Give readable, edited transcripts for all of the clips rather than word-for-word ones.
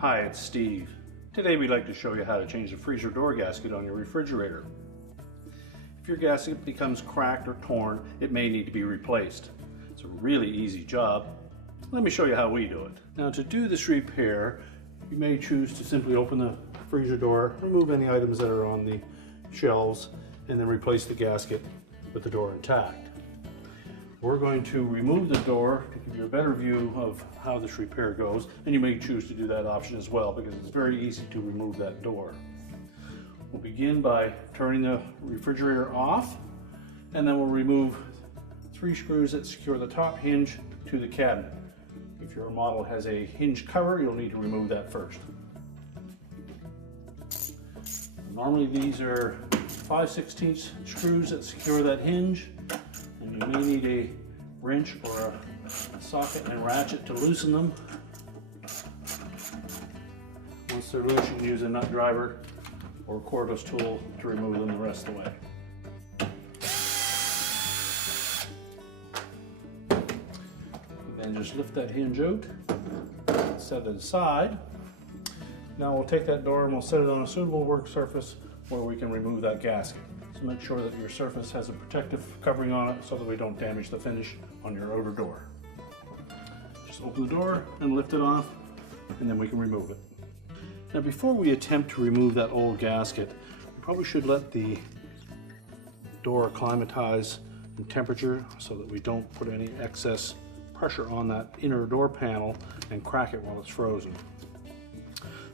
Hi, it's Steve. Today we'd like to show you how to change the freezer door gasket on your refrigerator. If your gasket becomes cracked or torn, it may need to be replaced. It's a really easy job. Let me show you how we do it. Now, to do this repair, you may choose to simply open the freezer door, remove any items that are on the shelves, and then replace the gasket with the door intact. We're going to remove the door to give you a better view of how this repair goes, and you may choose to do that option as well because it's very easy to remove that door. We'll begin by turning the refrigerator off, and then we'll remove 3 screws that secure the top hinge to the cabinet. If your model has a hinge cover, you'll need to remove that first. Normally these are 5/16 screws that secure that hinge. You may need a wrench or a socket and ratchet to loosen them. Once they're loose, you can use a nut driver or a cordless tool to remove them the rest of the way. Then just lift that hinge out, set it aside. Now we'll take that door and we'll set it on a suitable work surface where we can remove that gasket. So make sure that your surface has a protective covering on it so that we don't damage the finish on your outer door. Just open the door and lift it off, and then we can remove it. Now, before we attempt to remove that old gasket, we probably should let the door acclimatize in temperature so that we don't put any excess pressure on that inner door panel and crack it while it's frozen.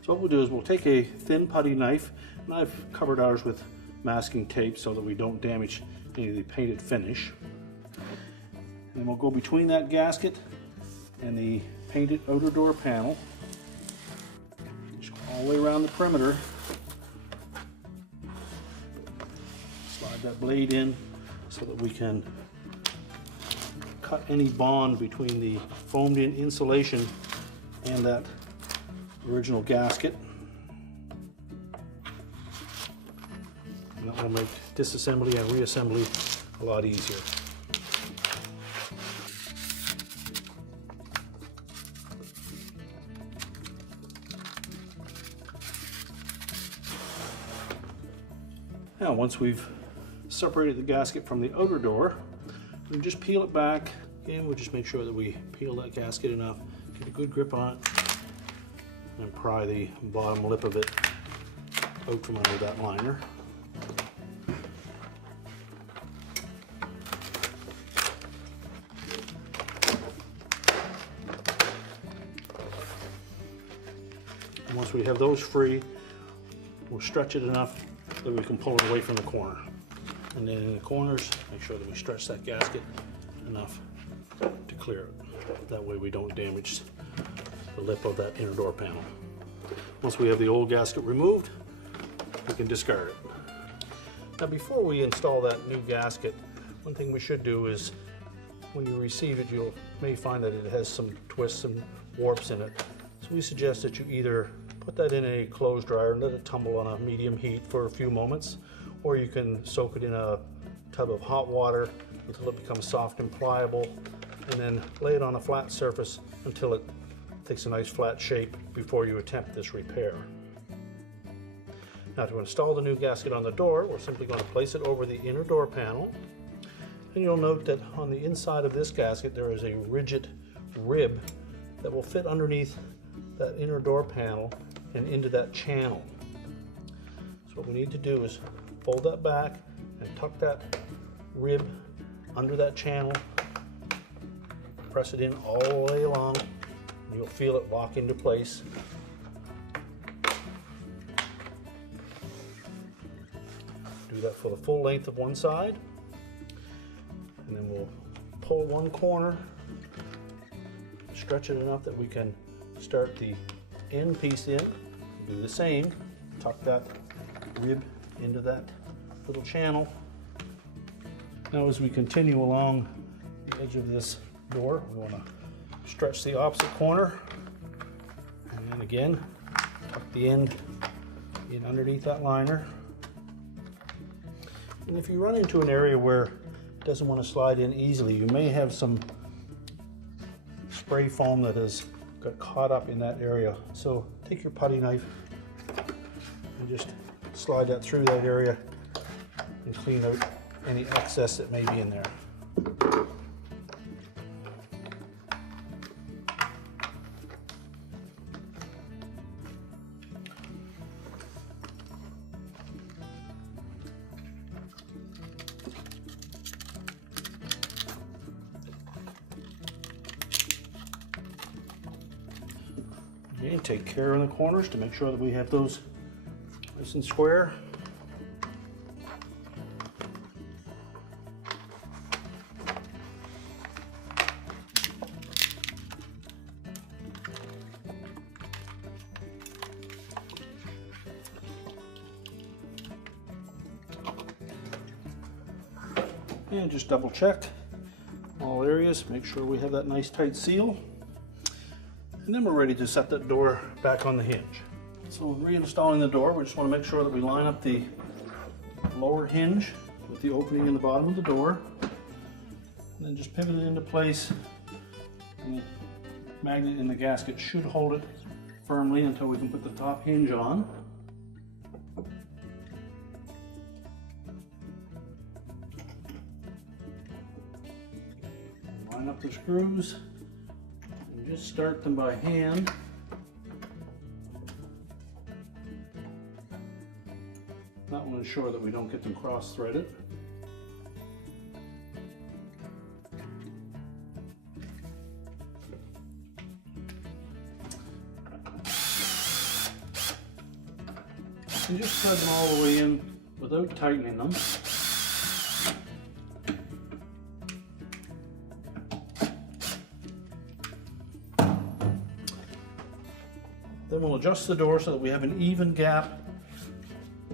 So what we'll do is we'll take a thin putty knife, and I've covered ours with masking tape so that we don't damage any of the painted finish. And then we'll go between that gasket and the painted outer door panel. Just go all the way around the perimeter. Slide that blade in so that we can cut any bond between the foamed in insulation and that original gasket. And that will make disassembly and reassembly a lot easier. Now, once we've separated the gasket from the outer door, we can just peel it back. Again, we'll just make sure that we peel that gasket enough, get a good grip on it, and pry the bottom lip of it out from under that liner. And once we have those free, we'll stretch it enough that we can pull it away from the corner. And then in the corners, make sure that we stretch that gasket enough to clear it. That way we don't damage the lip of that inner door panel. Once we have the old gasket removed, we can discard it. Now, before we install that new gasket, one thing we should do is when you receive it, you may find that it has some twists and warps in it. So we suggest that you either put that in a clothes dryer and let it tumble on a medium heat for a few moments, or you can soak it in a tub of hot water until it becomes soft and pliable, and then lay it on a flat surface until it takes a nice flat shape before you attempt this repair. Now, to install the new gasket on the door, we're simply going to place it over the inner door panel. And you'll note that on the inside of this gasket there is a rigid rib that will fit underneath that inner door panel and into that channel. So what we need to do is fold that back and tuck that rib under that channel, press it in all the way along, and you'll feel it lock into place. Do that for the full length of one side, and then we'll pull one corner, stretch it enough that we can start the end piece in. Do the same, tuck that rib into that little channel. Now, as we continue along the edge of this door, we want to stretch the opposite corner, and then again tuck the end in underneath that liner. And if you run into an area where it doesn't want to slide in easily, you may have some spray foam that has got caught up in that area. So take your putty knife and just slide that through that area and clean out any excess that may be in there. Again, take care in the corners to make sure that we have those nice and square. And just double check all areas, make sure we have that nice tight seal. And then we're ready to set that door back on the hinge. So reinstalling the door, we just want to make sure that we line up the lower hinge with the opening in the bottom of the door. And then just pivot it into place. And the magnet in the gasket should hold it firmly until we can put the top hinge on. Line up the screws. Just start them by hand. That will ensure that we don't get them cross-threaded. And just thread them all the way in without tightening them. Then we'll adjust the door so that we have an even gap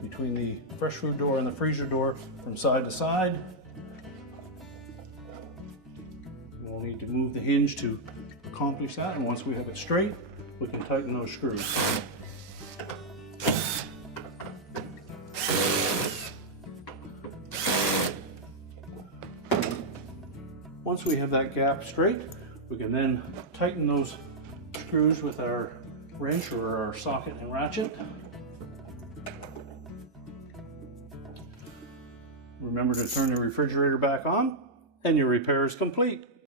between the fresh food door and the freezer door from side to side. We'll need to move the hinge to accomplish that, and once we have it straight, we can tighten those screws. Once we have that gap straight, we can then tighten those screws with our wrench or our socket and ratchet. Remember to turn the refrigerator back on, and your repair is complete.